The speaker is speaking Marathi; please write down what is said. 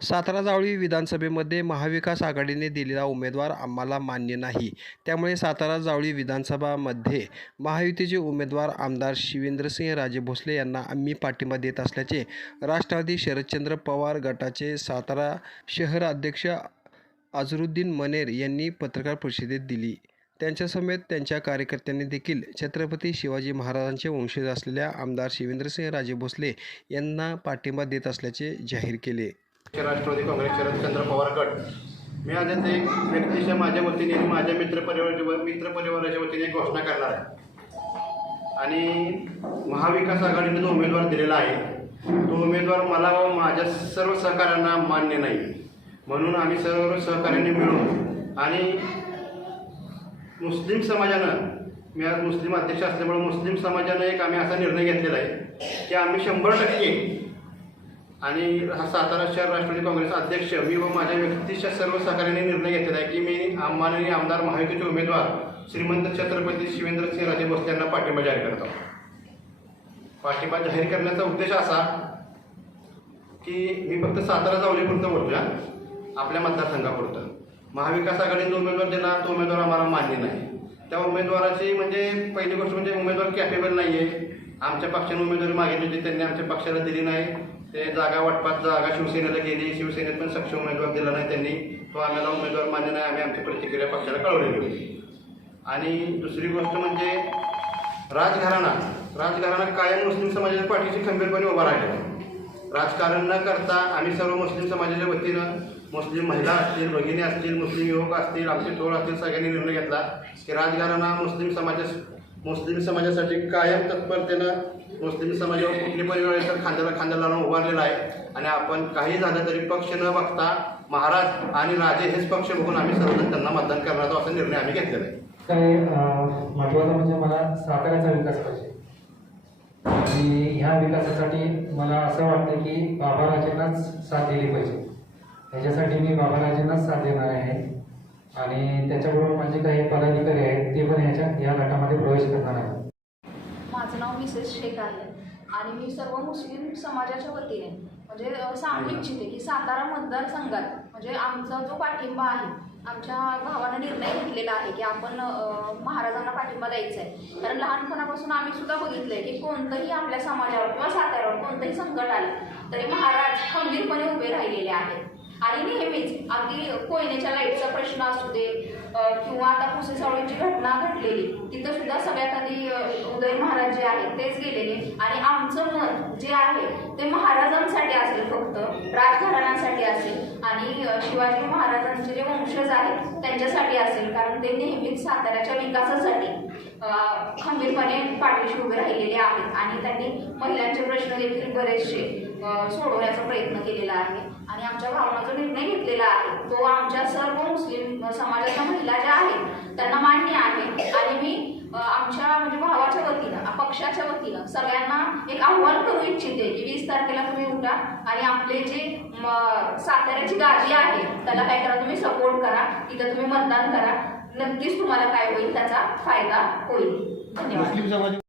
सातारा जावळी विधानसभेमध्ये महाविकास आघाडीने दिलेला उमेदवार आम्हाला मान्य नाही. त्यामुळे सातारा जावळी विधानसभामध्ये महायुतीचे उमेदवार आमदार शिवेंद्रसिंह राजे भोसले यांना आम्ही पाठिंबा देत असल्याचे राष्ट्रवादी शरदचंद्र पवार गटाचे सातारा शहर अध्यक्ष अझरुद्दीन मनेर यांनी पत्रकार परिषदेत दिली. त्यांच्यासमेत त्यांच्या कार्यकर्त्यांनी देखील छत्रपती शिवाजी महाराजांचे वंशज असलेल्या आमदार शिवेंद्रसिंह राजे भोसले यांना पाठिंबा देत असल्याचे जाहीर केले. राष्ट्रवादी काँग्रेस शरदचंद्र पवार गट. मी आज एक व्यक्तीच्या माझ्या वतीने आणि माझ्या मित्रपरिवाराच्या मित्रपरिवाराच्या वतीने एक घोषणा करणार आहे. आणि महाविकास आघाडीने जो उमेदवार दिलेला आहे तो उमेदवार मला व माझ्या सर्व सहकाऱ्यांना मान्य नाही. म्हणून आम्ही सर्व सहकाऱ्यांनी मिळून आणि मुस्लिम समाजानं मी आज मुस्लिम अध्यक्ष असल्यामुळे मुस्लिम समाजानं एक आम्ही असा निर्णय घेतलेला आहे की आम्ही शंभर टक्के आणि हा सातारा शहर राष्ट्रवादी काँग्रेस अध्यक्ष मी व माझ्या व्यक्तीच्या सर्व सहकार्याने निर्णय घेतलेला आहे की मी माननीय आमदार महायुतीचे उमेदवार श्रीमंत छत्रपती शिवेंद्रसिंह राजे भोसले यांना पाठिंबा जाहीर करतो. पाठिंबा जाहीर करण्याचा उद्देश असा की मी फक्त सातारा जावलीपुरतं बोलतोय आपल्या मतदारसंघापुरतं. महाविकास आघाडीचा उमेदवार दिला तो उमेदवार आम्हाला मान्य नाही. त्या उमेदवाराची म्हणजे पहिली गोष्ट म्हणजे उमेदवार कॅपेबल नाही आहे आमच्या पक्षाने उमेदवारी मागितली होती त्यांनी आमच्या पक्षाला दिली नाही. ते जागा वाटपात जागा शिवसेनेला गेली. शिवसेनेत पण सक्षम उमेदवार दिला नाही त्यांनी. तो आम्हाला उमेदवार मान्य नाही. आम्ही आमची प्रतिक्रिया पक्षाला कळवलेली होती. आणि दुसरी गोष्ट म्हणजे राजघराणा. राजघराणा कायम मुस्लिम समाजाच्या पाठीशी खंबीरपणे उभा राहिला राजकारण न करता आम्ही सर्व मुस्लिम समाजाच्या वतीनं मुस्लिम महिला असतील भगिनी असतील मुस्लिम युवक असतील आमचे थोर असतील सगळ्यांनी निर्णय घेतला की राजकारणा मुस्लिम समाजा मुस्लिम समाजासाठी कायम तत्परतेनं मुस्लिम समाजावर कुठली परिवार आहे तर खांद्याला लावून उभारलेला आहे. आणि आपण काही झालं तरी पक्ष न बघता महाराज आणि राजे हेच पक्ष बघून आम्ही सर्वजण त्यांना मतदान करणार असा निर्णय आम्ही घेतलेला आहे. काय अं, म्हणजे मला साताऱ्याचा विकास पाहिजे. आणि ह्या विकासासाठी मला असं वाटतं की बाबाराजेंनाच साथ दिली पाहिजे. ह्याच्यासाठी मी बाबाराजेंनाच साथ देणार आहे. आणि त्याच्याबरोबर माझे काही पदाधिकारी आहेत ते पण ह्याच्या या गटामध्ये प्रवेश करणार आहेत. माझं नाव मिसेस शेख आहे. आणि मी सर्व मुस्लिम समाजाच्या वतीने म्हणजे सांगू इच्छिते की सातारा मतदारसंघात म्हणजे आमचा जो पाठिंबा आहे आमच्या निर्णय घेतलेला आहे की आपण महाराजांना पाठिंबा द्यायचा आहे. कारण लहानपणापासून आम्ही सुद्धा बघितलंय की कोणतंही आपल्या समाजावर किंवा साताऱ्यावर कोणतंही संकट आलं तरी महाराज खंबीरपणे उभे राहिलेले आहेत. आणि नेहमीच अगदी कोयनेच्या लाईटचा प्रश्न असू दे किंवा आता पुसेसावळीची घटना घडलेली तिथं सुद्धा सगळ्यात आधी उदय महाराज जे आहेत तेच गेलेले. आणि आमचं मत जे आहे ते महाराजांसाठी असेल फक्त राजघराण्यांसाठी असेल. आणि शिवाजी महाराजांचे जे वंशज आहेत त्यांच्यासाठी असेल कारण ते नेहमीच साताऱ्याच्या विकासासाठी खंबीरपणे पाठीशी उभे राहिलेले आहेत. आणि त्यांनी महिलांचे प्रश्न देखील बरेचसे सोडवण्याचा प्रयत्न केलेला आहे. आणि आमच्या भावना केलेला आहे तो आमच्या सर्व मुस्लिम समाजाच्या महिला ज्या आहेत त्यांना मान्य आहे. आणि मी आमच्या म्हणजे भावाच्या वतीनं पक्षाच्या वतीनं सगळ्यांना एक आव्हान करू इच्छिते की वीस तारखेला तुम्ही उठा आणि आपले जे साताऱ्याची गादी आहे त्याला काय करा तुम्ही सपोर्ट करा. तिथं तुम्ही मतदान करा. नक्कीच तुम्हाला काय होईल त्याचा फायदा होईल. धन्यवाद.